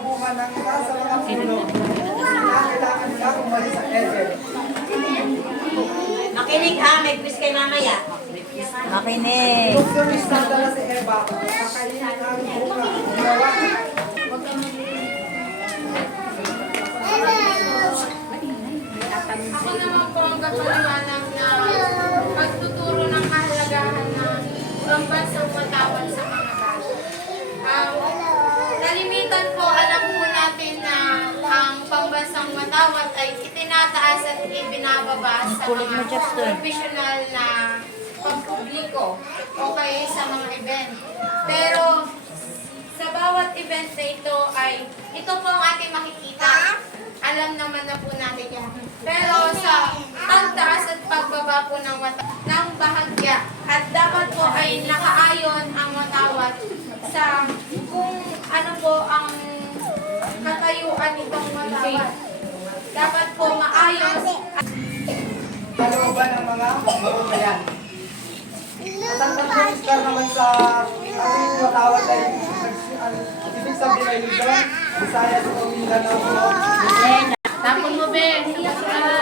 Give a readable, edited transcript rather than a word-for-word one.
bunga ng nasa mga puno na kailangan nila umalis sa Eden. Makinig ha, may quiz kay mamaya. Makinig. Kung sumis na dala si Eva, kakainin ang bunga. Ginawa. Ako naman po ang kapaliwanag na pagtuturo ng kahalagahan ng pambansang matawad sa mga bata. Nalimitan po, alam po natin na ang pambansang matawad ay itinataas at ibinababa sa mga professional na pampubliko o kaya sa mga event. Pero sa bawat event na ito po ang ating makikita. Alam naman na po natin yan. Pero sa pagtaas at pagbaba po ng bahagya at dapat po ay nakaayon ang matawad sa kung ano po ang katayuan nitong matawad. Dapat po maayos Kalooban ng mga mamamayan. At ang pagkakastar naman sa ating matawad ay ibig sabihin ay Luzon, Visayas, Mindanao, tapon mo, Ben, sa basurahan.